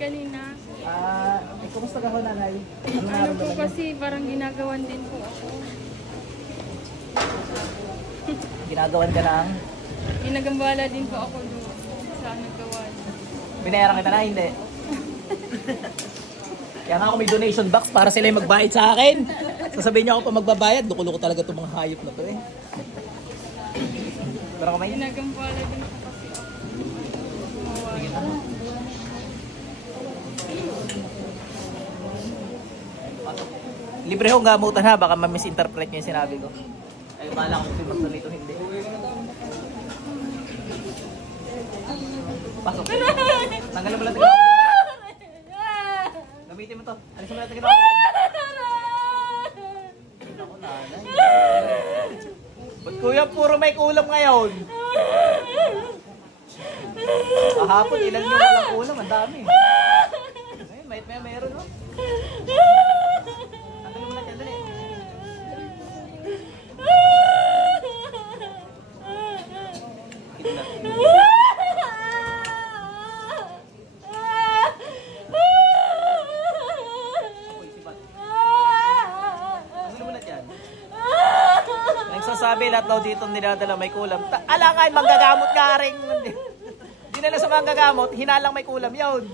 kanina. Kumusta ka ho, nanay? Ano po kasi parang ginagawan din po ako. Ginagawan ka ng? Ginagambala din po ako doon sa nagawan. Binayaran kita na, hindi. Kaya nga ako may donation box para sila yung magbayad sa akin. Sasabihin niyo ako pa magbabayad. Luko-luko talaga itong mga hayop na to eh. Pero kamay? Ginagambala din po kasi ako. Sige na. Libre hong gamutan ha. Baka ma-misinterpret niyo yung sinabi ko. Ay, bala ko kung magsalito hindi. Pasok. Tanggalin mo lang tingin. Gamitin mo to. Alisin mo lang tingin. Ako nanay. Ba't kuya puro may kulam ngayon? Kahapon ilan yung walang kulam? Ang dami. Ayun, may meron no? Tanggalin mo lang yan. Dali. Sabi lahat daw dito niladala may kulam. Alangay, manggagamot nga rin. Dinala sa manggagamot, hinalang may kulam yun.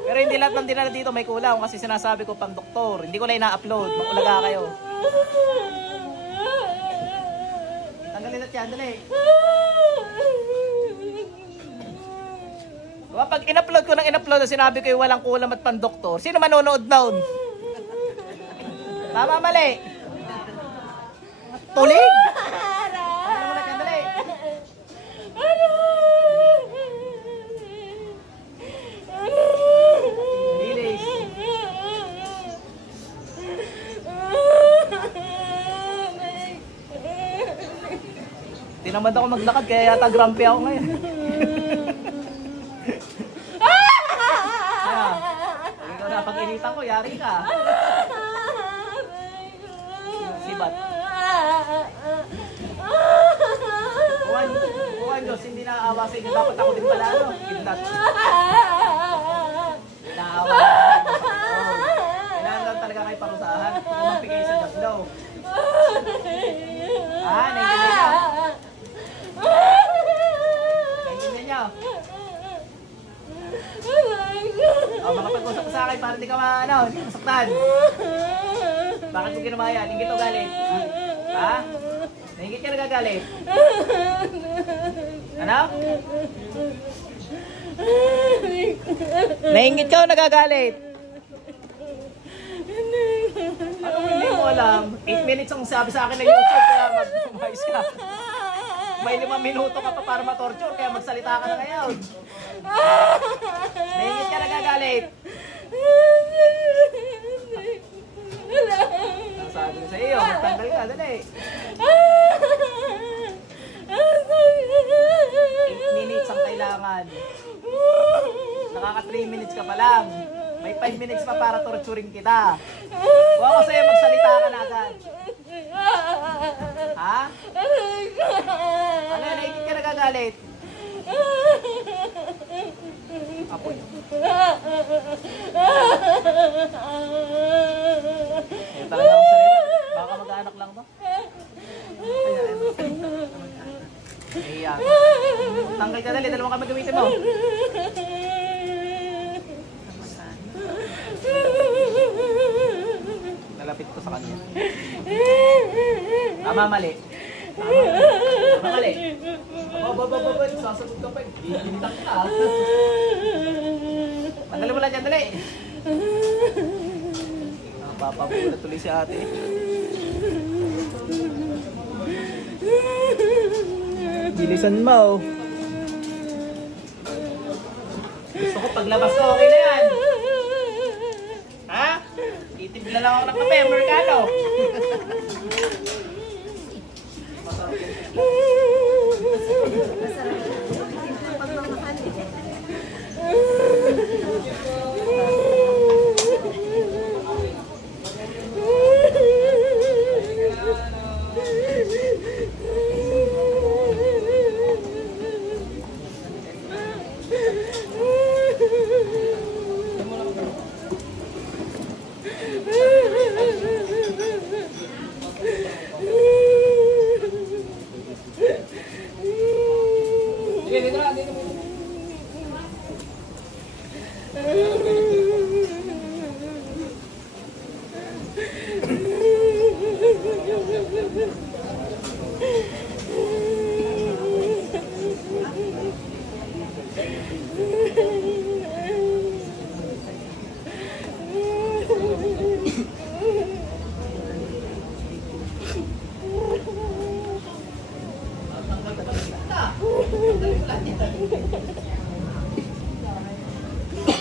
Pero hindi lahat ng dinala dito may kulam kasi sinasabi ko pang doktor. Hindi ko na ina-upload. Magulaga kayo. Tanggalin natin yan, dali. Pag in-upload ko ng in-upload na sinabi ko yung walang kulam at pang doktor, sino manonood noon? Tama, mali. Tulig! Ano mo na dyan, dali! Bilis! Tinamad ako maglakad kaya yata grumpy ako ngayon. Ikaw na, pag-initan ko, yari ka. Sibat. Kuhan Diyos, hindi naaawa sa inyo. Dapat ako din pala, ano? Kidnat. Hindi naaawa. Kailangan lang talaga kayo parusahan. Kung mapigay sa Diyos daw. Naiintindihan niyo? Naiintindihan niyo? Makapag-usap sa akin para hindi ka masaktan. Bakit mo ginawa yan? Ingit o galit? Ha? Naingit ka nagagalit? Ano? Naingit ka o nagagalit? Ano hindi mo alam? 8 minutes ang sabi sa akin na YouTube kaya mag-umayos ka. May 5 minuto ka pa para ma-torture kaya magsalita ka na ngayon. Naingit ka nagagalit? Ang sabi ko sa iyo, magtanggal ka, dali. 8 minutes ang kailangan. Nakaka 3 minutes ka pa lang. May 5 minutes pa para torturing kita. Kung ako sa'yo, magsalita ka na agad. Ha? Ano, naikit ka nagagalit? Apoy. Ayun talaga akong salita. Baka mag-aanak lang to. Ayan. Tanggal ka dali, dalawang kami gamitin mo. Nalapit ko sa kanya. Tama, mali. Tama, mali. Baba, sasagot ka pa. Iintak ka. Tanggalin mo lang dyan, dali. Papabulat tuloy si ate. Bilisan mo. Gusto ko paglabas ko, okay na yan. Ha? Itibla lang ako ng kape, Amerikano.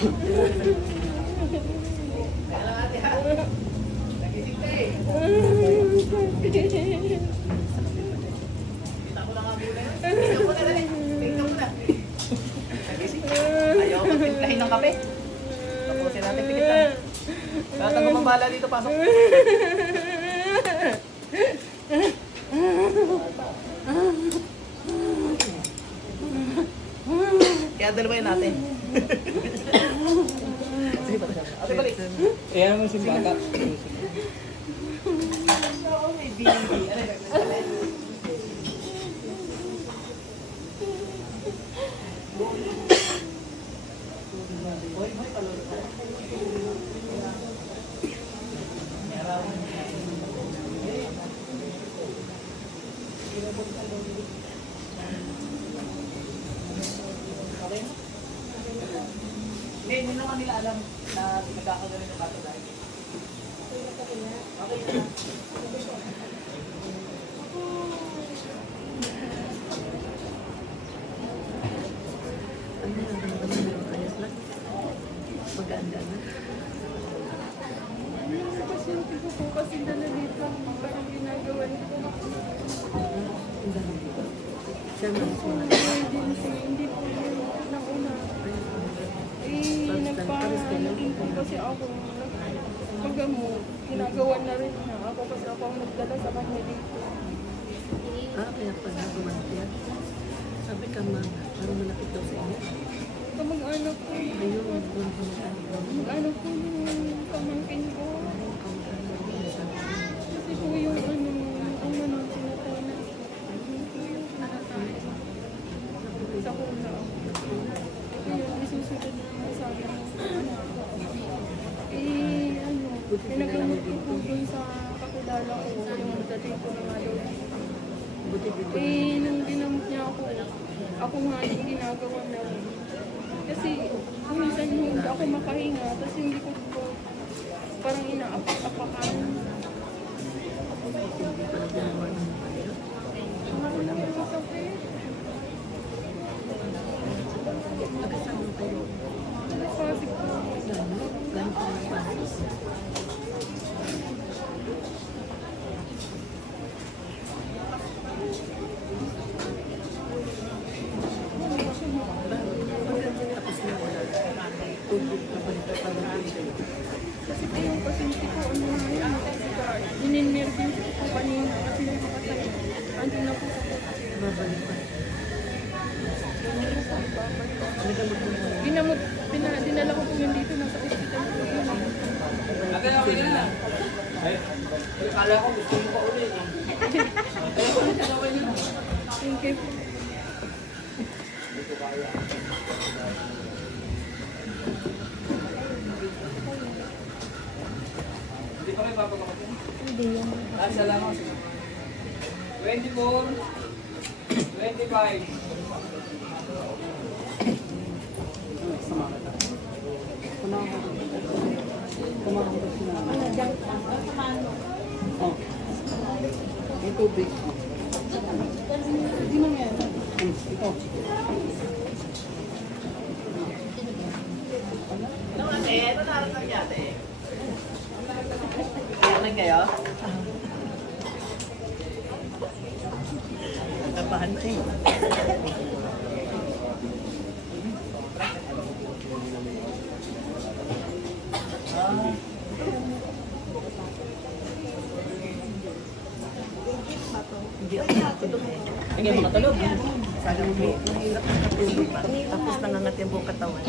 lang ate ha. Nagising ka eh. Kita ko na nga muna yun. Tingnan mo na dali. Tingnan mo na. Nagising. Ayaw ko timplahin ng kape. Tapusin natin pikit lang. Lahat ang gumabala dito, pasok. Kaya dalawa yun natin. Sige, balik. Ate, balik. Ayan mo si bata. Hindi naman nila alam na nagkakagaling ng bata dahil. Okay na. Maganda na. Yung pasyente ko po kasi dala dito. Parang ginagawa nito. Siya naman po. Hindi po yun. Nauna. Nagpa-looking po kasi ako. Paggamot, ginagawa na rin na ako kasi ako ang nagdala sa kanya dito. Kaya pala gumantya. Sabi ka ma, parang malapit daw sa inyo. Kamag-anak ko. Ayun, Mag-anak ko yung pamangkin ko. Kasi po yung ang nanon sinatana. Sa kuna. Ito yung isusunod na sabi mo. Pinaglamot ko po dun sa kakilala ko. Yung dating ko na nga doon. Nung ginamot niya ako nga yung ginagawa na rin. Kasi minsan hindi ako makahinga, tapos hindi ko po parang inaapak-apakan. Masakit. Pasig po. Kasi po yung pasyente ko, nininnervous ko kanina kasi nakakasakit. Andun na po sa kotse. Babalik pa. Ginamot, dinala ko po yun dito, nasa ospital po yun. Ate, okay na lang. Ay, kala ko gusto mo pa ulit. Thank you. Hindi pa may papagapatin? Hindi yan. Salamat. 24, 25. May tubig. Hindi man yan. Ito. Ano ate? Ito narating niya ate. Kailan kayo? Tapahan siya. Hindi ako nakatulog eh. Hindi makatulog. Sabi mo, mahirap nakatulog pa. Tapos nangangat yung buong katawan.